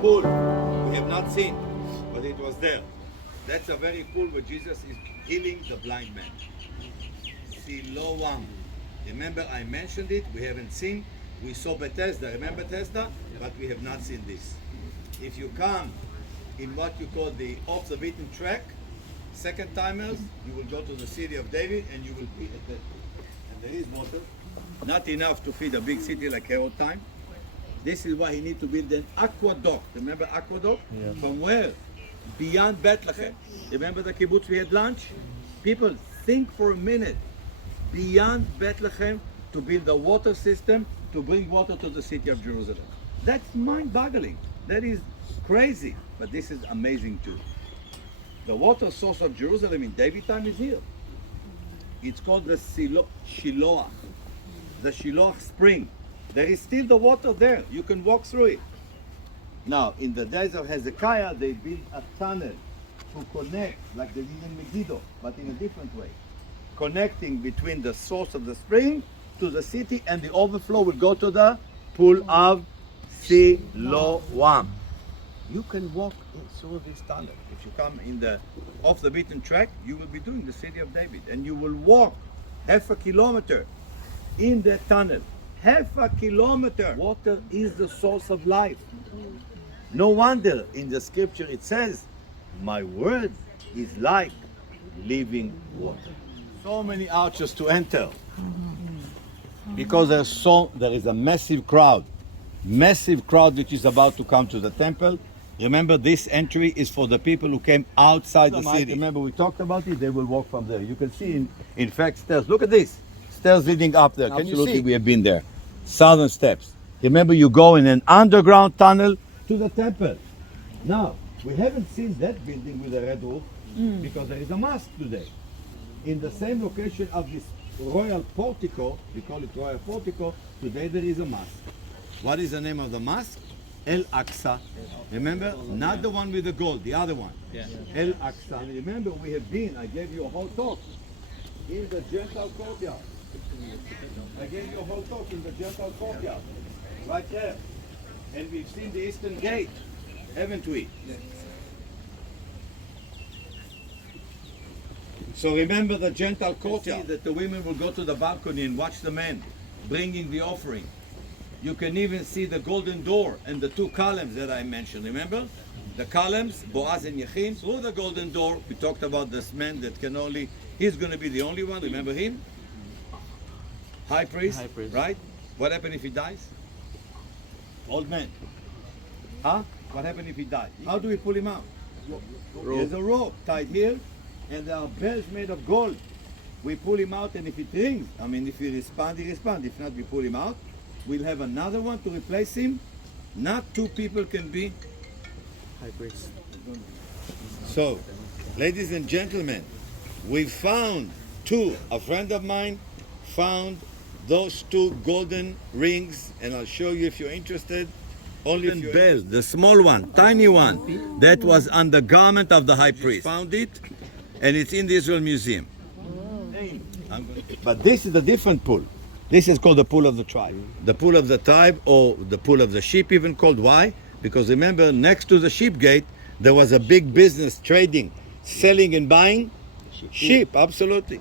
pool we have not seen, but it was there. That's a very pool where Jesus is healing the blind man. Siloam. Remember, I mentioned it. We haven't seen. We saw Bethesda. Remember Bethesda? But we have not seen this. If you come in what you call the off the beaten track, second timers, you will go to the city of David and you will be at that pool. And there is water. Not enough to feed a big city like Herod time. This is why he needs to build an aqueduct. Remember aqueduct? Yeah. From where? Beyond Bethlehem. Remember the kibbutz we had lunch? People, think for a minute. Beyond Bethlehem to build a water system to bring water to the city of Jerusalem. That's mind-boggling. That is crazy. But this is amazing too. The water source of Jerusalem in David time is here. It's called the Shiloah. The Shiloah spring. There is still the water there. You can walk through it. Now, in the days of Hezekiah, they built a tunnel to connect, like they did in Megiddo, but in a different way. Connecting between the source of the spring to the city, and the overflow will go to the pool of Siloam. You can walk through this tunnel. If you come in the off the beaten track, you will be doing the city of David, and you will walk half a kilometer in the tunnel. Half a kilometer. Water is the source of life. No wonder in the scripture it says, my word is like living water. So many arches to enter. Because there is a massive crowd which is about to come to the temple. Remember, this entry is for the people who came outside the city. Remember, we talked about it. They will walk from there. You can see, in fact, stairs. Look at this. Stairs leading up there. Absolutely. Can you see? We have been there. Southern steps. Remember, you go in an underground tunnel to the temple. Now, we haven't seen that building with a red roof because there is a mosque today. In the same location of this royal portico, we call it royal portico, today there is a mosque. What is the name of the mosque? El Aqsa. Remember, not the one with the gold, the other one. Yeah. El Aqsa. And remember, we have been, I gave you a whole talk in the Gentile courtyard. I gave you a whole talk in the Gentile courtyard, right there. And we've seen the Eastern Gate, haven't we? Yes. So remember the Gentile courtyard, that the women will go to the balcony and watch the men bringing the offering. You can even see the golden door and the two columns that I mentioned, remember? The columns, Boaz and Yechin, through the golden door. We talked about this man that can only, he's going to be the only one, remember him? High priest, right? What happened if he dies? Old man. Huh? What happened if he dies? How do we pull him out? There's a rope tied here, and there are bells made of gold. We pull him out, and if it rings, I mean, if he responds, he responds. If not, we pull him out. We'll have another one to replace him. Not two people can be high priest. So, ladies and gentlemen, we found two. A friend of mine found those two golden rings, and I'll show you if you're interested. Only bell, the small one, tiny one, that was on the garment of the high priest. Found it, and it's in the Israel Museum. But this is a different pool. This is called the pool of the tribe. The pool of the tribe, or the pool of the sheep even called. Why? Because remember, next to the sheep gate, there was a big business trading, selling and buying sheep, absolutely.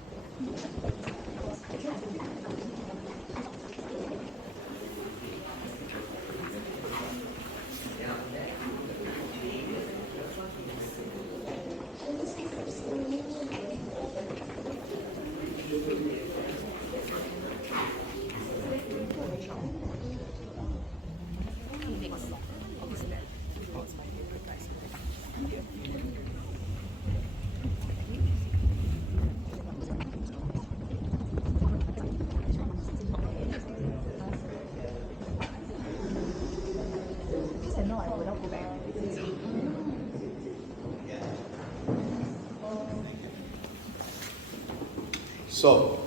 So,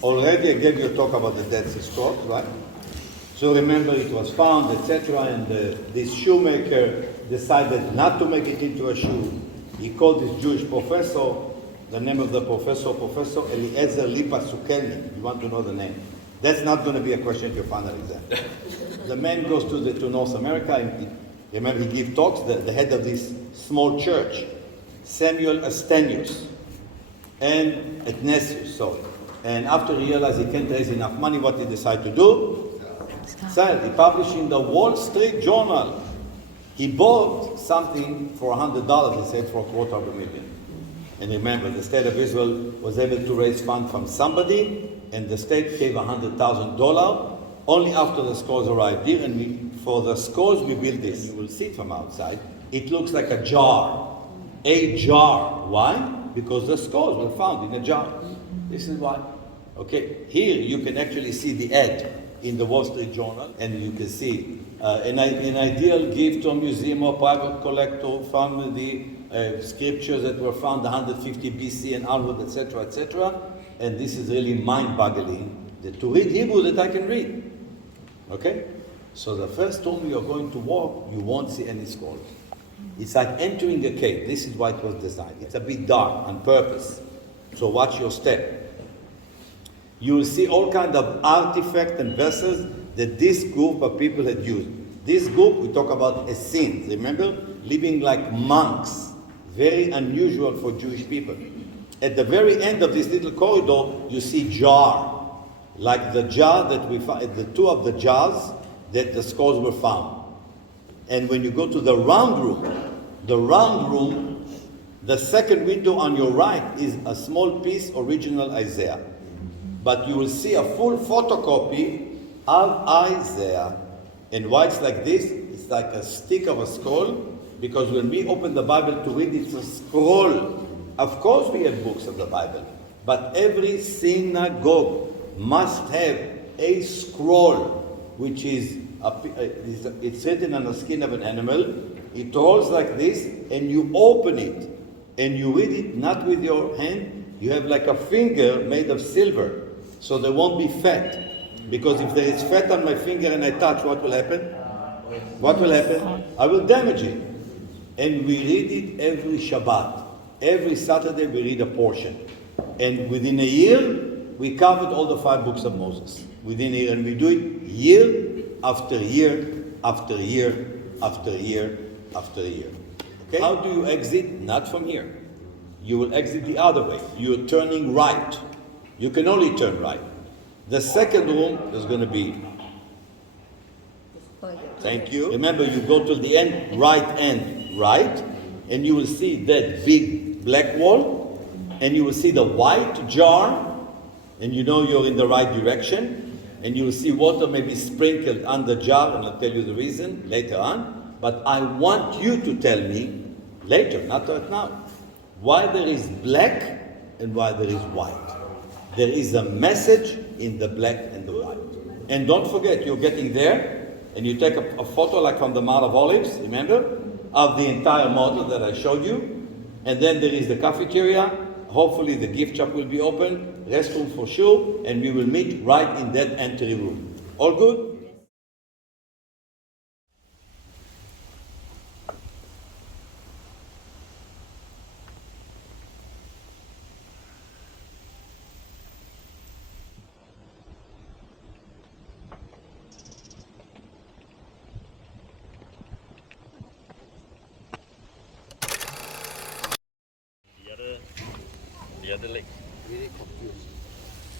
already I gave you a talk about the Dead Sea Scrolls, right? So remember, it was found, etc., and this shoemaker decided not to make it into a shoe. He called this Jewish professor, the name of the professor, Professor Eliezer Lipa Sukelnik. You want to know the name? That's not going to be a question to your final exam. The man goes to North America. And Remember, he gave talks, the head of this small church, Samuel Astenius, and Ethnesius. And after he realized he can't raise enough money, what he decided to do? Sell. He published in the Wall Street Journal. He bought something for $100, he said, for $250,000. And remember, the state of Israel was able to raise funds from somebody, and the state gave $100,000 only after the scrolls arrived here. And for the scrolls, we built this. You will see it from outside. It looks like a jar. A jar. Why? Because the scrolls were found in a jar. This is why. Okay, here you can actually see the ad in the Wall Street Journal, and you can see an ideal gift to a museum or private collector from the scriptures that were found 150 BC and onward, etc., etc. And this is really mind-boggling that to read Hebrew that I can read. Okay? So the first time you're going to walk, you won't see any scrolls. It's like entering a cave. This is why it was designed. It's a bit dark on purpose. So watch your step. You will see all kinds of artifacts and vessels that this group of people had used. This group, we talk about Essenes, remember? Living like monks. Very unusual for Jewish people. At the very end of this little corridor, you see jar. Like the jar that we found, the two of the jars that the scrolls were found. And when you go to the round room, the second window on your right is a small piece, original Isaiah. But you will see a full photocopy of Isaiah. And why it's like this? It's like a stick of a scroll, because when we open the Bible to read, it's a scroll. Of course we have books of the Bible, but every synagogue must have a scroll, which is, it's written on the skin of an animal. It rolls like this, and you open it, and you read it not with your hand. You have like a finger made of silver. So there won't be fat. Because if there is fat on my finger and I touch, what will happen? What will happen? I will damage it. And we read it every Shabbat. Every Saturday we read a portion. And within a year, we covered all the 5 books of Moses. Within a year. And we do it year after year after year after year after year. Okay? How do you exit? Not from here. You will exit the other way. You're turning right. You can only turn right. The second room is going to be, thank you. Remember, you go to the end, right, and you will see that big black wall, and you will see the white jar, and you know you're in the right direction, and you will see water maybe sprinkled on the jar, and I'll tell you the reason later on. But I want you to tell me later, not right now, why there is black and why there is white. There is a message in the black and the white. And don't forget, you're getting there, and you take a photo like from the Mount of Olives, remember? Of the entire model that I showed you. And then there is the cafeteria. Hopefully the gift shop will be open, restroom for sure, and we will meet right in that entry room. All good? The other leg. Really confused.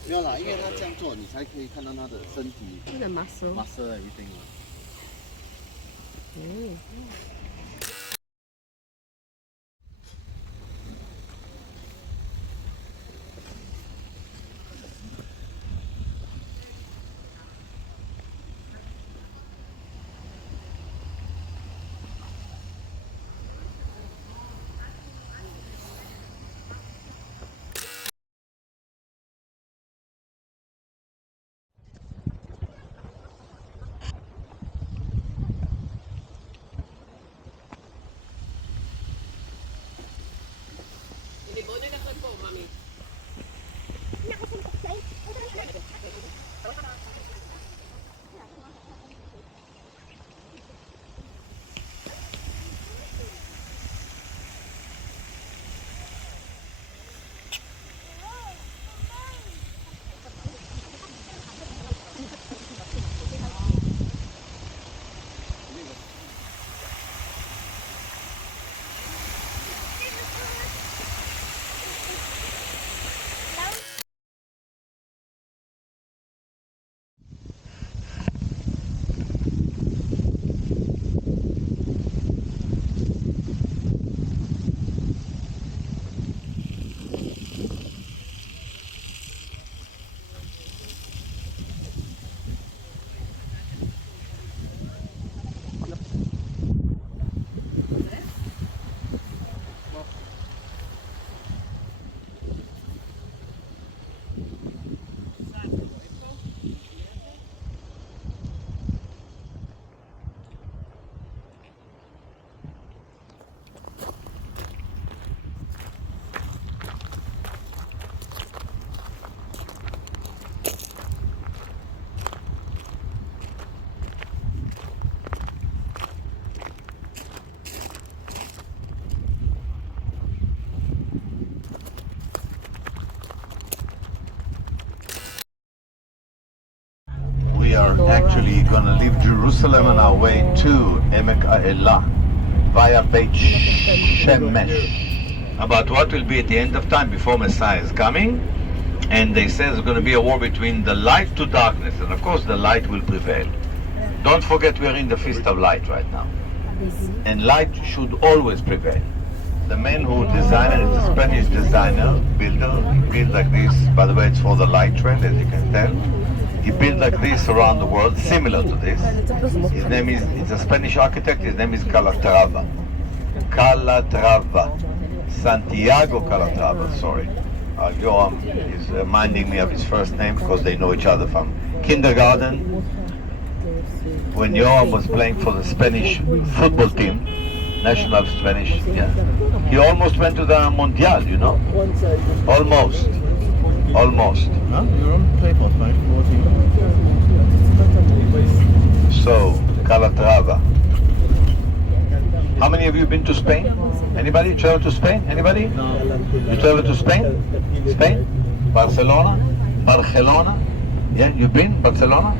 没有啦，因为他这样做，你才可以看到他的身体 The muscle. muscle everything 嘛。we're gonna leave Jerusalem on our way to Emek Ha'elah via Beit Shemesh. About what will be at the end of time before Messiah is coming. And they say there's going to be a war between the light to darkness, and of course the light will prevail. Don't forget we are in the Feast of Light right now. And light should always prevail. The man who designed it is a Spanish designer, builder. He built like this. By the way, it's for the light trend, as you can tell. He built like this around the world, similar to this. His name is, it's a Spanish architect, his name is Calatrava. Calatrava. Santiago Calatrava, sorry. Joam is reminding me of his first name because they know each other from kindergarten. When Joam was playing for the Spanish football team, national Spanish, yeah, he almost went to the Mundial, you know? Almost. Almost. Huh? You're on paper, mate. So, Calatrava. How many of you been to Spain? Anybody travel to Spain? Anybody? No. You travel to Spain? Spain? Barcelona? Barcelona? Yeah, you been? Barcelona?